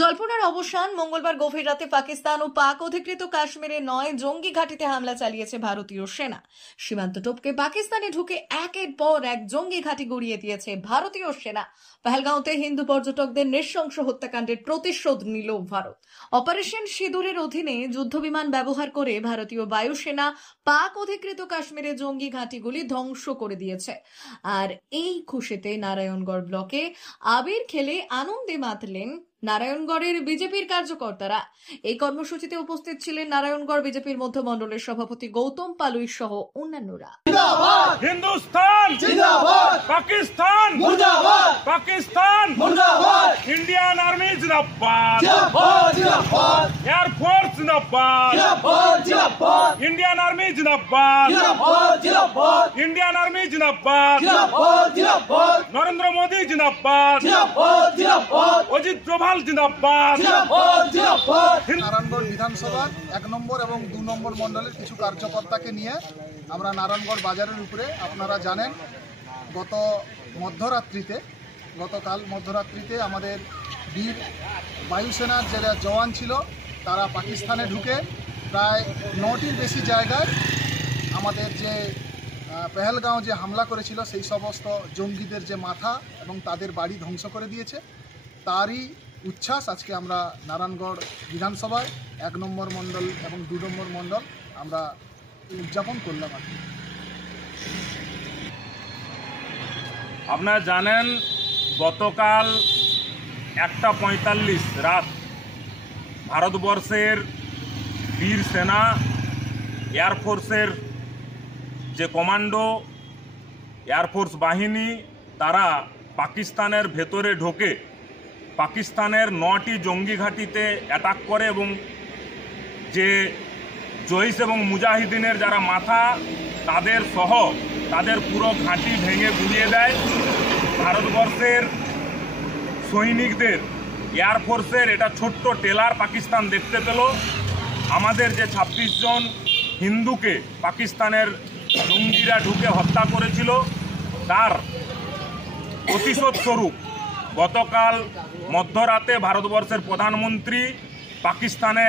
জল্পনার অবসান। মঙ্গলবার গভীর রাতে পাকিস্তান ও পাক অধিকৃত কাশ্মীরে 9 জঙ্গি ঘাঁটিতে হামলা চালিয়েছে ভারতীয় সেনা। সীমান্ত টপকে পাকিস্তানে ঢুকে একের পর এক জঙ্গি ঘাঁটি গড়িয়ে দিয়েছে ভারতীয় সেনা। পহেলগাঁওতে হিন্দু পর্যটকদের নৃশংস হত্যাকাণ্ডের প্রতিশোধ নিল ভারত। অপারেশন সিঁদুরের অধীনে যুদ্ধবিমান ব্যবহার করে ভারতীয় বায়ুসেনা পাক অধিকৃত কাশ্মীরে জঙ্গি ঘাঁটিগুলি ধ্বংস করে দিয়েছে। আর এই খুশিতে নারায়ণগড় ব্লকে আবির খেলে আনন্দে মাতলেন নারায়ণগড়ের বিজেপির কার্যকর্তারা। এই কর্মসূচিতে উপস্থিত ছিলেন নারায়ণগড় বিজেপির মধ্যমণ্ডলের সভাপতি গৌতম পালুই সহ অন্যান্যরা। হিন্দুস্তান জিন্দাবাদ, পাকিস্তান মুর্দাবাদ, পাকিস্তান মুর্দাবাদ, ইন্ডিয়ান আর্মি জিন্দাবাদ, জিন্দাবাদ জিন্দাবাদ, এয়ার ফোর্স জিন্দাবাদ, জিন্দাবাদ জিন্দাবাদ, ইন্ডিয়ান আর্মি জিন্দাবাদ, জিন্দাবাদ জিন্দাবাদ, ইন্ডিয়ান আর্মি জিন্দাবাদ, জিন্দাবাদ জিন্দাবাদ, নরেন্দ্র মোদি জিন্দাবাদ, জিন্দাবাদ জিন্দাবাদ, অজিত ডোভাল জিন্দাবাদ, জিন্দাবাদ জিন্দাবাদ। নারায়ণগড় বিধানসভার 1 নম্বর এবং 2 নম্বর মণ্ডলের কিছু কার্যকর্তাকে নিয়ে আমরা নারায়ণগড় বাজারের উপরে, আপনারা জানেন গতকাল মধ্যরাত্রিতে আমাদের বীর বায়ুসেনার যে জওয়ান ছিল তারা পাকিস্তানে ঢুকে প্রায় 9টির বেশি জায়গায় আমাদের যে পেহেলগাঁও যে হামলা করেছিল সেই সমস্ত জঙ্গিদের যে মাথা এবং তাদের বাড়ি ধ্বংস করে দিয়েছে। তারই উচ্ছ্বাস আজকে আমরা নারায়ণগড় বিধানসভায় 1 নম্বর মণ্ডল এবং 2 নম্বর মণ্ডল আমরা উদযাপন করলাম। আপনারা জানেন গতকাল 1:45 রাত ভারতবর্ষের বীর সেনা এয়ারফোর্সের যে কমান্ডো এয়ারফোর্স বাহিনী তারা পাকিস্তানের ভেতরে ঢোকে পাকিস্তানের 9টি জঙ্গি ঘাঁটিতে অ্যাটাক করে এবং যে জৈশ এবং মুজাহিদিনের যারা মাথা তাদের সহ তাদের পুরো ঘাঁটি ভেঙে গুঁড়িয়ে দেয়। ভারতবর্ষের সৈনিকদের এয়ারফোর্সের এটা ছোট্ট টেলার পাকিস্তান দেখতে পেল। আমাদের যে 26 জন হিন্দুকে পাকিস্তানের জঙ্গিরা ঢুকে হত্যা করেছিল তার প্রতিশোধ স্বরূপ গতকাল মধ্যরাতে ভারতবর্ষের প্রধানমন্ত্রী পাকিস্তানে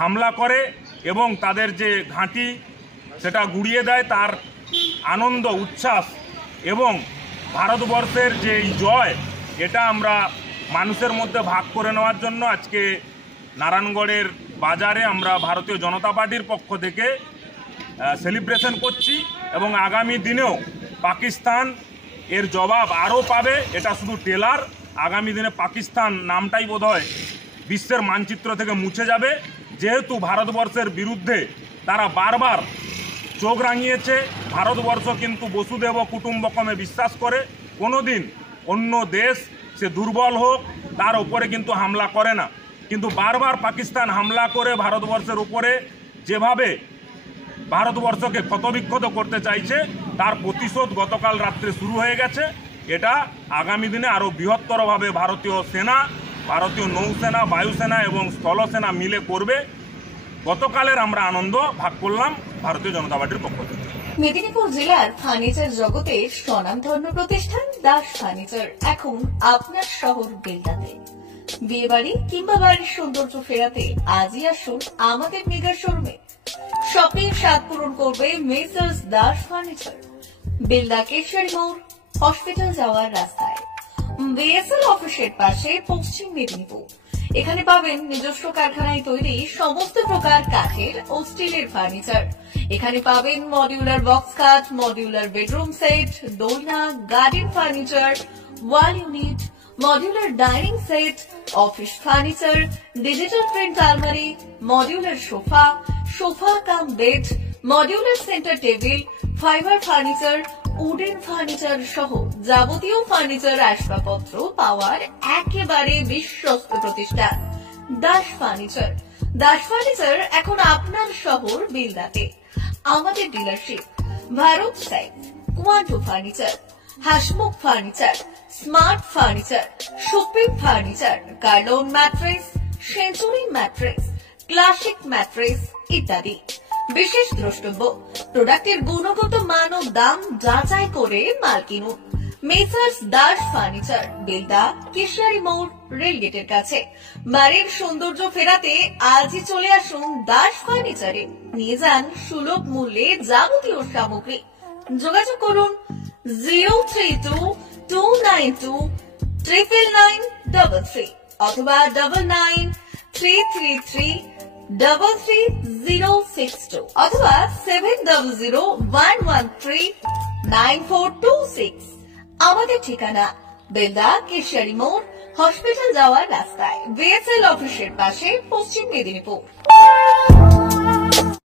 হামলা করে এবং তাদের যে ঘাঁটি সেটা গুঁড়িয়ে দেয়। তার আনন্দ উচ্ছ্বাস এবং ভারতবর্ষের যে জয় এটা আমরা মানুষের মধ্যে ভাগ করে নেওয়ার জন্য আজকে নারায়ণগড়ের বাজারে আমরা ভারতীয় জনতা পার্টির পক্ষ থেকে সেলিব্রেশন করছি এবং আগামী দিনেও পাকিস্তান এর জবাব আরও পাবে। এটা শুধু টেলার, আগামী দিনে পাকিস্তান নামটাই বোধহয় বিশ্বের মানচিত্র থেকে মুছে যাবে, যেহেতু ভারতবর্ষের বিরুদ্ধে তারা বারবার চোখ রাঙিয়েছে। ভারতবর্ষ কিন্তু বসুদেব কুটুম্বকমে বিশ্বাস করে, কোনো দিন অন্য দেশ সে দুর্বল হোক তার উপরে কিন্তু হামলা করে না, কিন্তু বারবার পাকিস্তান হামলা করে ভারতবর্ষের উপরে যেভাবে ভারতবর্ষকে ক্ষতবিক্ষত করতে চাইছে তার প্রতিশোধ গতকাল রাত্রে শুরু হয়ে গেছে। এটা আগামী দিনে আরও বৃহত্তরভাবে ভারতীয় সেনা, ভারতীয় নৌসেনা, বায়ুসেনা এবং স্থলসেনা মিলে করবে। গতকালের আমরা আনন্দ ভাগ করলাম ভারতীয় জনতা পার্টির পক্ষ থেকে। মেদিনীপুর জেলার ফার্নিচার জগতের স্বনামধন্য প্রতিষ্ঠান দাস ফার্নিচার এখন আপনার শহর বেলদাতে। বিয়ে বাড়ি কিংবা বাড়ির সৌন্দর্য ফেরাতে আজই আসুন আমাদের মেগা শোরুমে। শপিং স্বাদ পূরণ করবে মেসার্স দাস ফার্নিচার, বেলদা কেশরী মোড়, হসপিটাল যাওয়ার রাস্তায়, বিএসএল অফিসের পাশে, পশ্চিম মেদিনীপুর। এখানে পাবেন নিজস্ব কারখানায় তৈরি সমস্ত প্রকার কাঠের ও স্টিলের ফার্নিচার। এখানে পাবেন মডিউলার বক্স খাট, মডিউলার বেডরুম সেট, দোলনা, garden furniture, wall unit, modular dining set, office furniture, digital print আলমারি, modular sofa cum bed, modular centre table, fibre furniture, wooden furniture সহ যাবতীয় ফার্নিচার আসবাবপত্র পাওয়ার একেবারে বিশ্বস্ত প্রতিষ্ঠান দাস ফার্নিচার। দাস ফার্নিচার এখন আপনার শহর বেলদাতে। আমাদের dealership Bharat side, Quanto furniture, Hasmukh furniture, smart furniture, supreme furniture, Kurlon mattress, century mattress, classic mattress ইত্যাদি। বিশেষ দ্রষ্টব্য, প্রোডাক্টের গুণগত মান ও দাম যাচাই করে মাল কিনুন। মেসার্স দাস ফার্নিচার, বেলদা, কেশিয়ারি মোড়, রেলগেটের কাছে। বাড়ির সৌন্দর্য ফেরাতে আজই চলে আসুন দাস ফার্নিচারে। নিয়ে যান সুলভ মূল্যে যাবতীয় সামগ্রী। যোগাযোগ করুন 032-292-99933 অথবা 9933333062 অথবা 7001139426। আমাদের ঠিকানা বেলদা, কেশিয়ারি মোড়, হসপিটাল যাওয়ার রাস্তায়, বিএসএল অফিসের পাশে, পশ্চিম মেদিনীপুর।